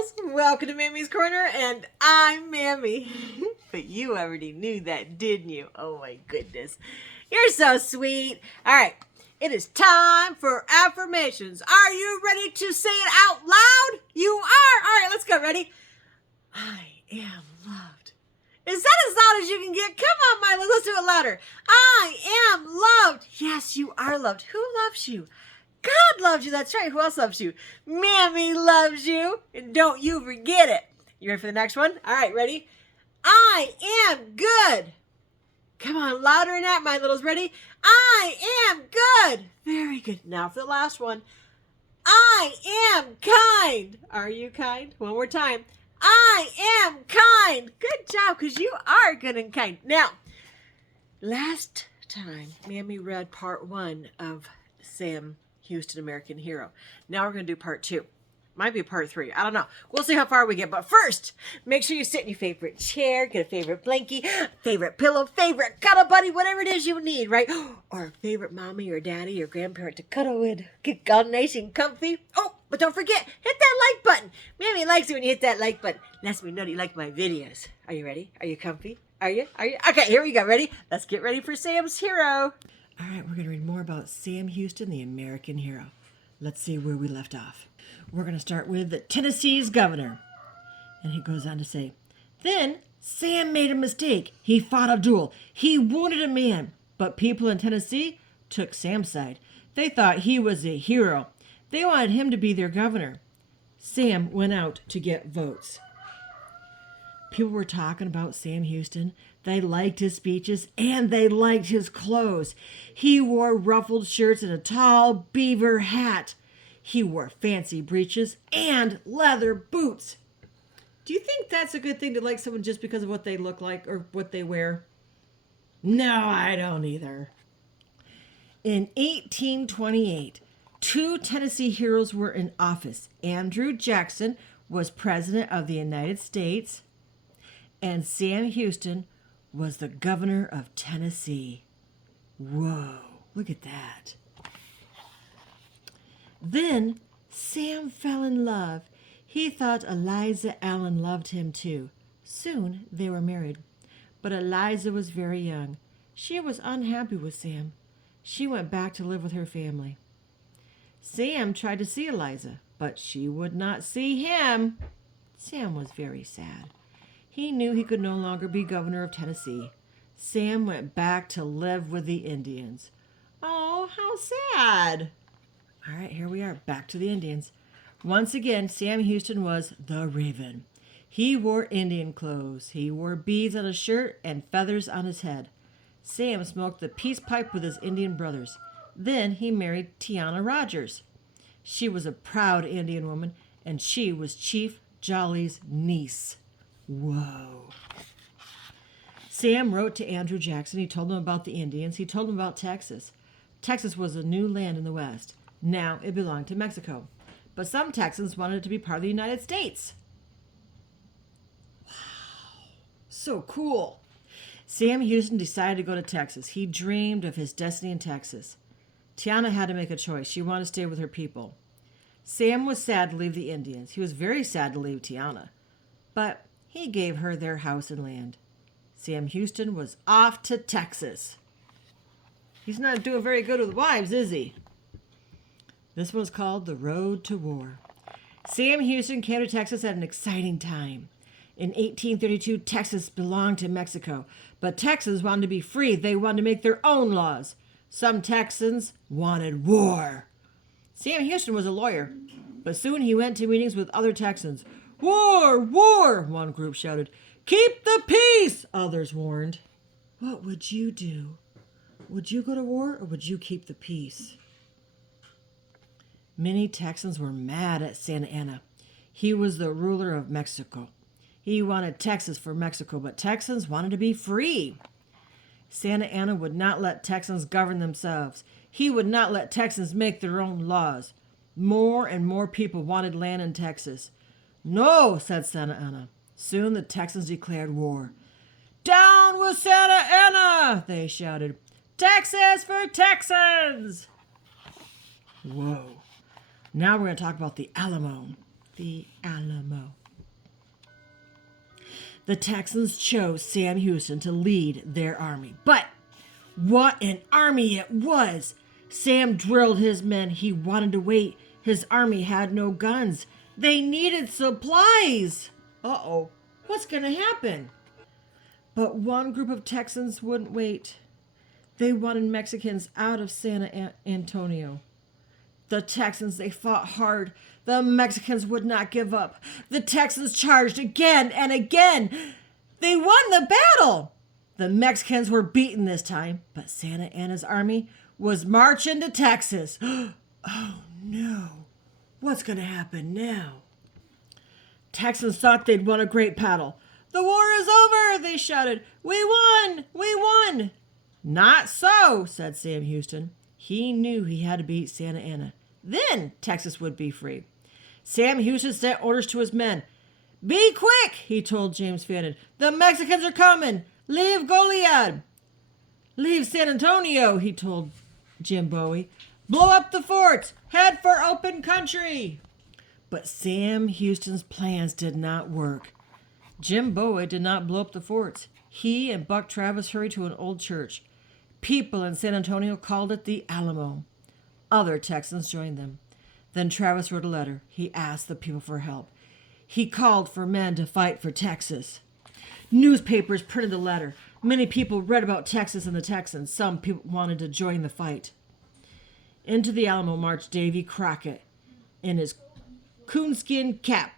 dolls. Welcome to Mammy's Corner, and I'm Mammy. But you already knew that, didn't you? Oh my goodness. You're so sweet. All right, it is time for affirmations. Are you ready to say it out loud? You are. All right, let's go. Ready? I am loved. Is that as loud as you can get? Come on, Milo, let's do it louder. I am loved. Yes, you are loved. Who loves you? God loves you. That's right. Who else loves you? Mammy loves you. And don't you forget it. You ready for the next one? All right, ready? I am good. Come on, louder than that, my littles. Ready? I am good. Very good. Now for the last one. I am kind. Are you kind? One more time. I am kind. Good job, because you are good and kind. Now, last time, Mammy read part 1 of Sam Houston, American Hero. Now we're going to do part 2. Might be part 3. I don't know. We'll see how far we get. But first, make sure you sit in your favorite chair, get a favorite blankie, favorite pillow, favorite cuddle buddy, whatever it is you need, right? Or a favorite mommy or daddy or grandparent to cuddle with. Get all nice and comfy. Oh, but don't forget, hit that like button. Mammy likes it when you hit that like button. Lets me know that you like my videos. Are you ready? Are you comfy? Are you? Okay, here we go. Ready? Let's get ready for Sam's Hero. All right, we're going to read more about Sam Houston, the American hero. Let's see where we left off. We're going to start with Tennessee's governor. And he goes on to say, then Sam made a mistake. He fought a duel. He wounded a man. But people in Tennessee took Sam's side. They thought he was a hero. They wanted him to be their governor. Sam went out to get votes. People were talking about Sam Houston. They liked his speeches, and they liked his clothes. He wore ruffled shirts and a tall beaver hat. He wore fancy breeches and leather boots. Do you think that's a good thing to like someone just because of what they look like or what they wear? No, I don't either. In 1828, 2 Tennessee heroes were in office. Andrew Jackson was president of the United States, and Sam Houston was the governor of Tennessee. Whoa, look at that. Then Sam fell in love. He thought Eliza Allen loved him too. Soon they were married, but Eliza was very young. She was unhappy with Sam. She went back to live with her family. Sam tried to see Eliza, but she would not see him. Sam was very sad. He knew he could no longer be governor of Tennessee. Sam went back to live with the Indians. Oh, how sad. All right, here we are, back to the Indians. Once again, Sam Houston was the Raven. He wore Indian clothes. He wore beads on his shirt and feathers on his head. Sam smoked the peace pipe with his Indian brothers. Then he married Tiana Rogers. She was a proud Indian woman, and she was Chief Jolly's niece. Whoa. Sam wrote to Andrew Jackson. He told him about the Indians. He told him about Texas. Texas was a new land in the West. Now it belonged to Mexico. But some Texans wanted it to be part of the United States. Wow. So cool. Sam Houston decided to go to Texas. He dreamed of his destiny in Texas. Tiana had to make a choice. She wanted to stay with her people. Sam was sad to leave the Indians. He was very sad to leave Tiana. But he gave her their house and land. Sam Houston was off to Texas. He's not doing very good with wives, is he? This one's called The Road to War. Sam Houston came to Texas at an exciting time. In 1832, Texas belonged to Mexico, but Texans wanted to be free. They wanted to make their own laws. Some Texans wanted war. Sam Houston was a lawyer, but soon he went to meetings with other Texans. War, war, one group shouted. Keep the peace, others warned. What would you do? Would you go to war or would you keep the peace? Many Texans were mad at Santa Anna. He was the ruler of Mexico. He wanted Texas for Mexico, but Texans wanted to be free. Santa Anna would not let Texans govern themselves. He would not let Texans make their own laws. More and more people wanted land in Texas. No, said Santa Anna. Soon the Texans declared war. Down with Santa Anna, they shouted. Texas for Texans! Whoa. Now we're going to talk about the Alamo. the Alamo. The Texans chose Sam Houston to lead their army. But what an army it was! Sam drilled his men. He wanted to wait. His army had no guns. They needed supplies. Uh-oh, what's going to happen? But one group of Texans wouldn't wait. They wanted Mexicans out of San Antonio. The Texans, they fought hard. The Mexicans would not give up. The Texans charged again and again. They won the battle. The Mexicans were beaten this time, but Santa Anna's army was marching to Texas. Oh no, what's going to happen now? Texans thought they'd won a great battle. The war is over, they shouted. We won! We won! Not so, said Sam Houston. He knew he had to beat Santa Anna. Then Texas would be free. Sam Houston sent orders to his men. Be quick, he told James Fannin. The Mexicans are coming. Leave Goliad. Leave San Antonio, he told Jim Bowie. Blow up the forts. Head for open country. But Sam Houston's plans did not work. Jim Bowie did not blow up the forts. He and Buck Travis hurried to an old church. People in San Antonio called it the Alamo. Other Texans joined them. Then Travis wrote a letter. He asked the people for help. He called for men to fight for Texas. Newspapers printed the letter. Many people read about Texas and the Texans. Some people wanted to join the fight. Into the Alamo marched Davy Crockett in his coonskin cap.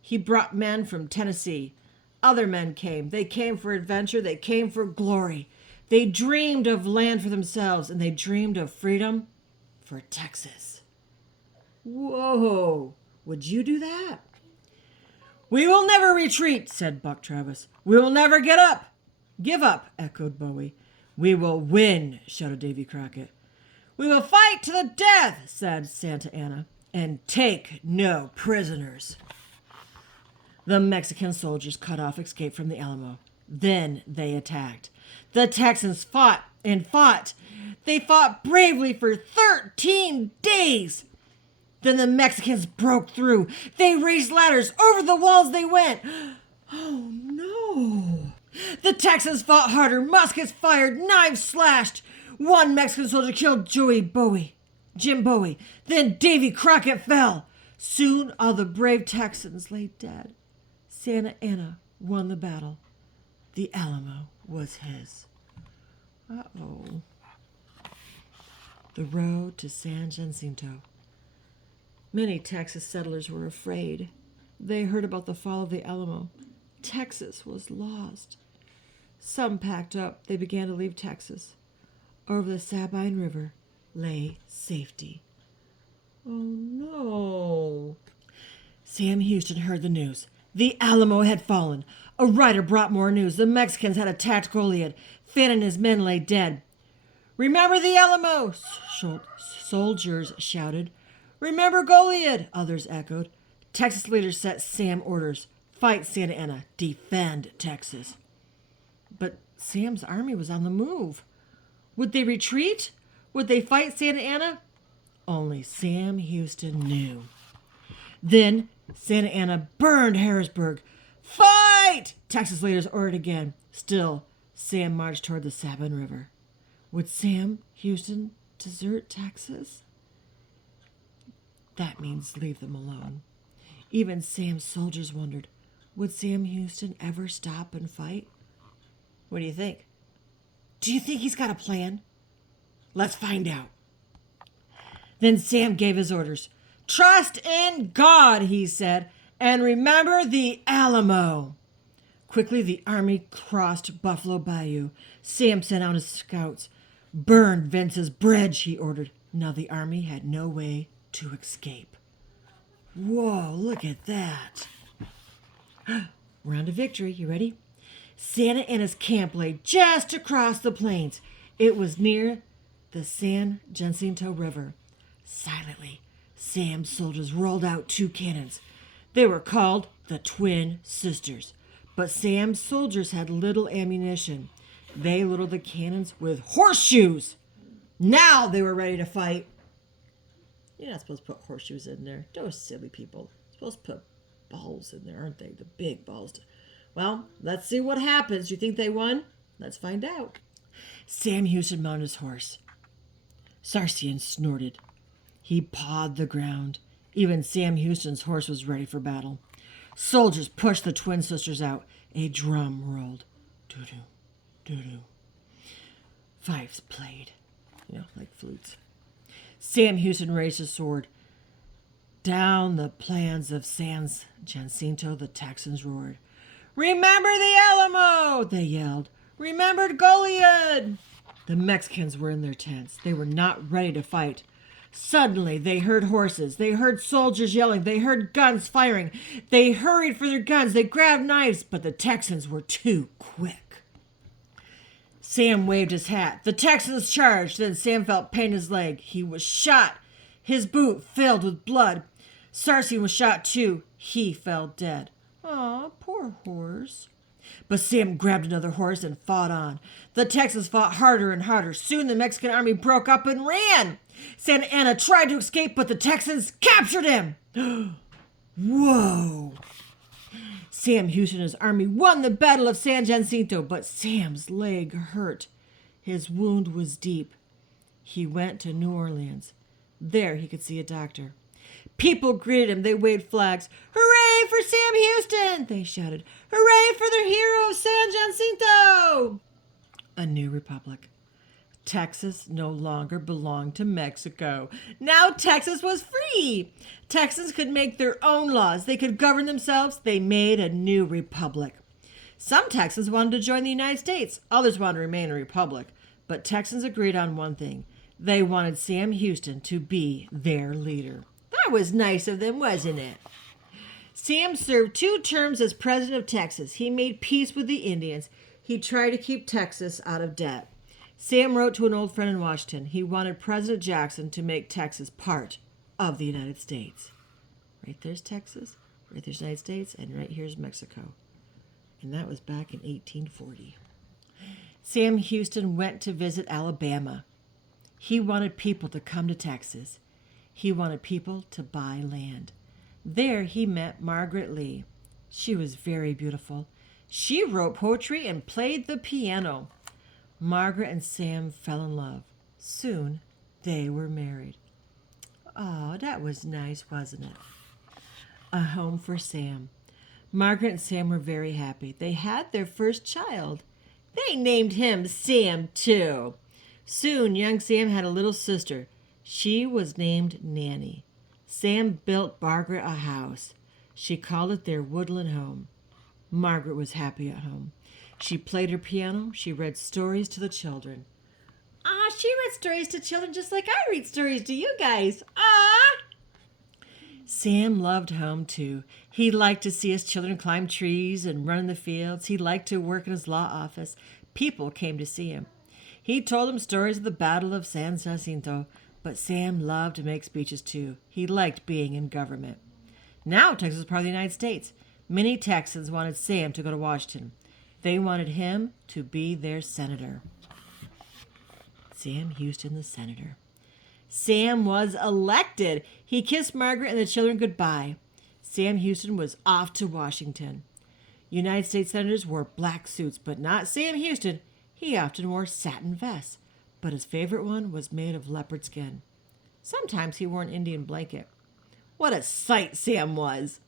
He brought men from Tennessee. Other men came. They came for adventure. They came for glory. They dreamed of land for themselves, and they dreamed of freedom for Texas. Whoa, would you do that? We will never retreat, said Buck Travis. We will never get up. Give up, echoed Bowie. We will win, shouted Davy Crockett. We will fight to the death, said Santa Anna, and take no prisoners. The Mexican soldiers cut off escape from the Alamo. Then they attacked. The Texans fought and fought. They fought bravely for 13 days. Then the Mexicans broke through. They raised ladders. Over the walls they went. Oh, no. The Texans fought harder. Muskets fired. Knives slashed. One Mexican soldier killed Jim Bowie. Then Davy Crockett fell. Soon all the brave Texans lay dead. Santa Anna won the battle. The Alamo was his. Uh-oh. The road to San Jacinto. Many Texas settlers were afraid. They heard about the fall of the Alamo. Texas was lost. Some packed up. They began to leave Texas. Over the Sabine River lay safety. Oh, no. Sam Houston heard the news. The Alamo had fallen. A rider brought more news. The Mexicans had attacked Goliad. Fannin and his men lay dead. Remember the Alamo, soldiers shouted. Remember Goliad, others echoed. Texas leaders set Sam orders. Fight Santa Anna. Defend Texas. But Sam's army was on the move. Would they retreat? Would they fight Santa Anna? Only Sam Houston knew. Then Santa Anna burned Harrisburg. Fight! Texas leaders ordered again. Still, Sam marched toward the Sabine River. Would Sam Houston desert Texas? That means leave them alone. Even Sam's soldiers wondered, would Sam Houston ever stop and fight? What do you think? Do you think he's got a plan? Let's find out. Then Sam gave his orders. Trust in God, he said, and remember the Alamo. Quickly, the army crossed Buffalo Bayou. Sam sent out his scouts. Burn Vince's bridge, he ordered. Now the army had no way to escape. Whoa, look at that. We're on to victory. You ready? Santa Anna's camp lay just across the plains. It was near the San Jacinto River. Silently, Sam's soldiers rolled out 2 cannons. They were called the Twin Sisters. But Sam's soldiers had little ammunition. They loaded the cannons with horseshoes. Now they were ready to fight. You're not supposed to put horseshoes in there. Those silly people. You're supposed to put balls in there, aren't they? The big balls. Well, let's see what happens. You think they won? Let's find out. Sam Houston mounted his horse. Sarsian snorted. He pawed the ground. Even Sam Houston's horse was ready for battle. Soldiers pushed the twin sisters out. A drum rolled. Doo-doo, doo-doo. Fifes played, like flutes. Sam Houston raised his sword. Down the plains of San Jacinto, the Texans roared. Remember the Alamo, they yelled. Remembered Goliad. The Mexicans were in their tents. They were not ready to fight. Suddenly, they heard horses. They heard soldiers yelling. They heard guns firing. They hurried for their guns. They grabbed knives, but the Texans were too quick. Sam waved his hat. The Texans charged. Then Sam felt pain in his leg. He was shot. His boot filled with blood. Sarsian was shot too. He fell dead. Aw, poor horse. But Sam grabbed another horse and fought on. The Texans fought harder and harder. Soon the Mexican army broke up and ran. Santa Anna tried to escape, but the Texans captured him. Whoa. Sam Houston and his army won the Battle of San Jacinto, but Sam's leg hurt. His wound was deep. He went to New Orleans. There he could see a doctor. People greeted him. They waved flags. Hooray for Sam Houston, they shouted. Hooray for the hero of San Jacinto. A new republic. Texas no longer belonged to Mexico. Now Texas was free. Texans could make their own laws. They could govern themselves. They made a new republic. Some Texans wanted to join the United States. Others wanted to remain a republic. But Texans agreed on one thing. They wanted Sam Houston to be their leader. That was nice of them, wasn't it? Sam served 2 terms as president of Texas. He made peace with the Indians. He tried to keep Texas out of debt. Sam wrote to an old friend in Washington. He wanted President Jackson to make Texas part of the United States. Right there's Texas, right there's the United States, and right here's Mexico. And that was back in 1840. Sam Houston went to visit Alabama. He wanted people to come to Texas. He wanted people to buy land. There he met Margaret Lee. She was very beautiful. She wrote poetry and played the piano. Margaret and Sam fell in love. Soon they were married. Oh, that was nice, wasn't it? A home for Sam. Margaret and Sam were very happy. They had their first child. They named him Sam, too. Soon, young Sam had a little sister. She was named Nanny. Sam built Margaret a house. She called it their woodland home. Margaret was happy at home. She played her piano. She read stories to the children. She read stories to children just like I read stories to you guys. Sam loved home, too. He liked to see his children climb trees and run in the fields. He liked to work in his law office. People came to see him. He told them stories of the Battle of San Jacinto, but Sam loved to make speeches, too. He liked being in government. Now Texas was part of the United States. Many Texans wanted Sam to go to Washington. They wanted him to be their senator. Sam Houston, the senator. Sam was elected. He kissed Margaret and the children goodbye. Sam Houston was off to Washington. United States senators wore black suits, but not Sam Houston. He often wore satin vests, but his favorite one was made of leopard skin. Sometimes he wore an Indian blanket. What a sight Sam was!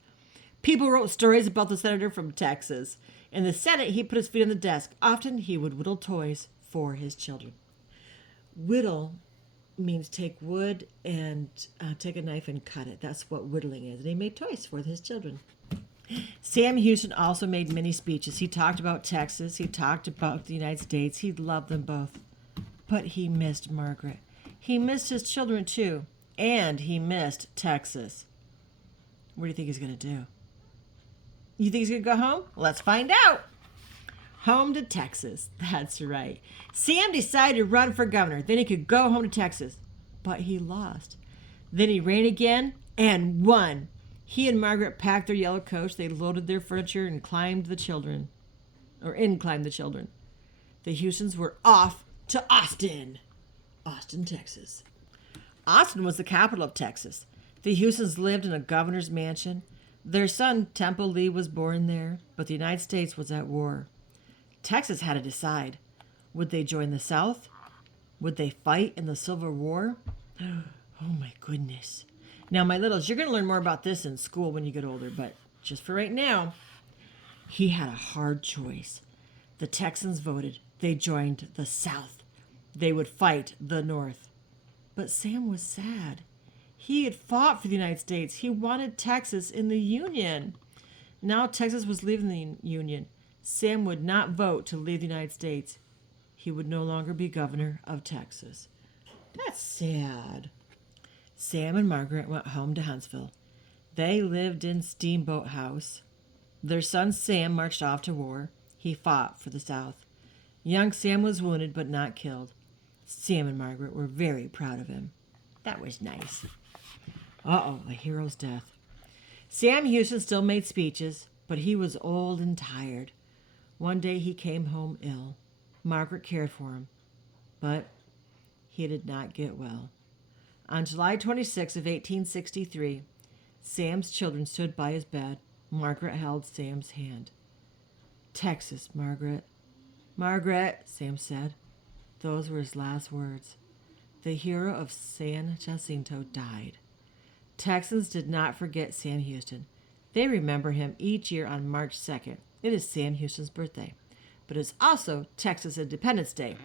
People wrote stories about the senator from Texas. In the Senate, he put his feet on the desk. Often, he would whittle toys for his children. Whittle means take wood and take a knife and cut it. That's what whittling is. And he made toys for his children. Sam Houston also made many speeches. He talked about Texas. He talked about the United States. He loved them both. But he missed Margaret. He missed his children, too. And he missed Texas. What do you think he's going to do? You think he's going to go home? Let's find out. Home to Texas. That's right. Sam decided to run for governor. Then he could go home to Texas. But he lost. Then he ran again and won. He and Margaret packed their yellow coach. They loaded their furniture and climbed the children. The Houstons were off to Austin. Austin, Texas. Austin was the capital of Texas. The Houstons lived in a governor's mansion. Their son, Temple Lee, was born there, but the United States was at war. Texas had to decide. Would they join the South? Would they fight in the Civil War? Oh my goodness. Now, my littles, you're going to learn more about this in school when you get older, but just for right now, he had a hard choice. The Texans voted. They joined the South. They would fight the North. But Sam was sad. He had fought for the United States. He wanted Texas in the Union. Now Texas was leaving the Union. Sam would not vote to leave the United States. He would no longer be governor of Texas. That's sad. Sam and Margaret went home to Huntsville. They lived in Steamboat House. Their son Sam marched off to war. He fought for the South. Young Sam was wounded but not killed. Sam and Margaret were very proud of him. That was nice. Uh-oh, a hero's death. Sam Houston still made speeches, but he was old and tired. One day he came home ill. Margaret cared for him, but he did not get well. On July 26 of 1863, Sam's children stood by his bed. Margaret held Sam's hand. Texas, Margaret. Margaret, Sam said. Those were his last words. The hero of San Jacinto died. Texans did not forget Sam Houston. They remember him each year on March 2nd. It is Sam Houston's birthday, but it's also Texas Independence Day.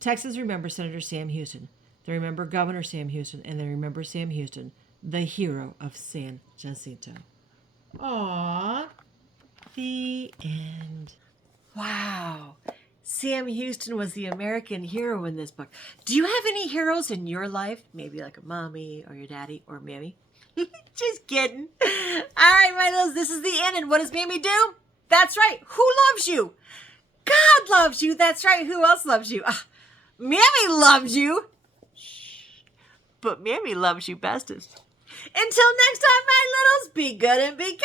Texans remember Senator Sam Houston. They remember Governor Sam Houston, and they remember Sam Houston, the hero of San Jacinto. Aww. The end. Wow. Sam Houston was the American hero in this book. Do you have any heroes in your life? Maybe like a mommy or your daddy or Mammy? Just kidding. All right, my littles, this is the end. And what does Mammy do? That's right. Who loves you? God loves you. That's right. Who else loves you? Mammy loves you. Shh. But Mammy loves you bestest. Until next time, my littles, be good and be kind.